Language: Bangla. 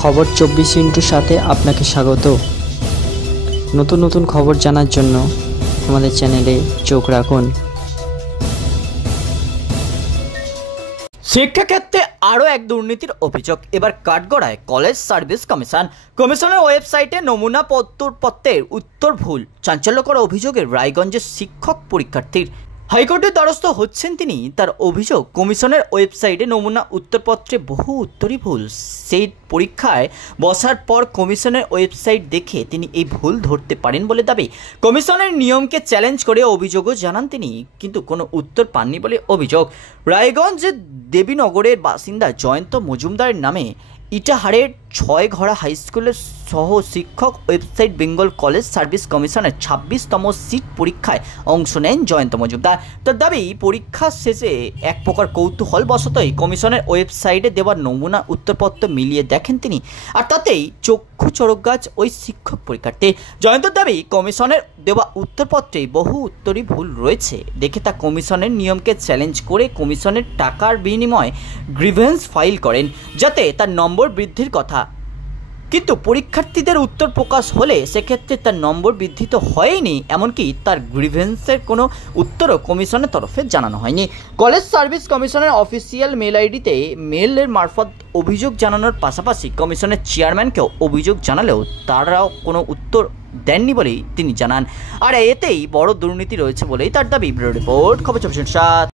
খবর 24 সাথে আপনাকে স্বাগত। নতুন নতুন খবর জানার জন্য আমাদের চ্যানেলে চোখ রাখুন। শিক্ষাক্ষেত্রে আরও এক দুর্নীতির অভিযোগ এবার কাঠগড়ায় কলেজ সার্ভিস কমিশন। কমিশনের ওয়েবসাইটে নমুনা পত্রের উত্তর ভুল। চাঞ্চল্যকর অভিযোগে রায়গঞ্জের শিক্ষক পরীক্ষার্থীর হাইকোর্টের দ্বারস্থ হচ্ছেন তিনি। তার অভিযোগ, কমিশনের ওয়েবসাইটে নমুনা উত্তরপত্রে বহু উত্তরই ভুল। সেই পরীক্ষায় বসার পর কমিশনের ওয়েবসাইট দেখে তিনি এই ভুল ধরতে পারেন বলে দাবি। কমিশনের নিয়মকে চ্যালেঞ্জ করে অভিযোগও জানান তিনি, কিন্তু কোনো উত্তর পাননি বলে অভিযোগ। রায়গঞ্জের দেবীনগরের বাসিন্দা জয়ন্ত মজুমদারের নামে ইটাহারের ৬ ঘড়া হাইস্কুলের সহ শিক্ষক ওয়েবসাইট বেঙ্গল কলেজ সার্ভিস কমিশনের ২৬তম সিট পরীক্ষায় অংশ নেন জয়ন্ত মজুমদার। তার দাবি, পরীক্ষা শেষে এক প্রকার কৌতূহলবশতই কমিশনের ওয়েবসাইটে দেওয়া নমুনা উত্তরপত্র মিলিয়ে দেখেন তিনি, আর তাতেই চক্ষু চড়ক গাছ ওই শিক্ষক পরীক্ষার্থী। জয়ন্তর দাবি, কমিশনের দেওয়া উত্তরপত্রে বহু উত্তরই ভুল রয়েছে দেখে তা কমিশনের নিয়মকে চ্যালেঞ্জ করে কমিশনের টাকার বিনিময়ে গ্রিভেন্স ফাইল করেন যাতে তার নম্বর বৃদ্ধির কথা। কিন্তু পরীক্ষার্থীদের উত্তর প্রকাশ হলে সেক্ষেত্রে তার নম্বর বৃদ্ধি তো হয়নি, এমনকি তার গ্রিভেন্সের কোনো উত্তরও কমিশনের তরফে জানানো হয়নি। কলেজ সার্ভিস কমিশনের অফিসিয়াল মেল আইডিতে মেলের মারফত অভিযোগ জানানোর পাশাপাশি কমিশনের চেয়ারম্যানকেও অভিযোগ জানালেও তারাও কোনো উত্তর দেননি বলেই তিনি জানান। আর এতেই বড় দুর্নীতি রয়েছে বলেই তার দাবি। ব্যুরো রিপোর্ট, খবর 24/7।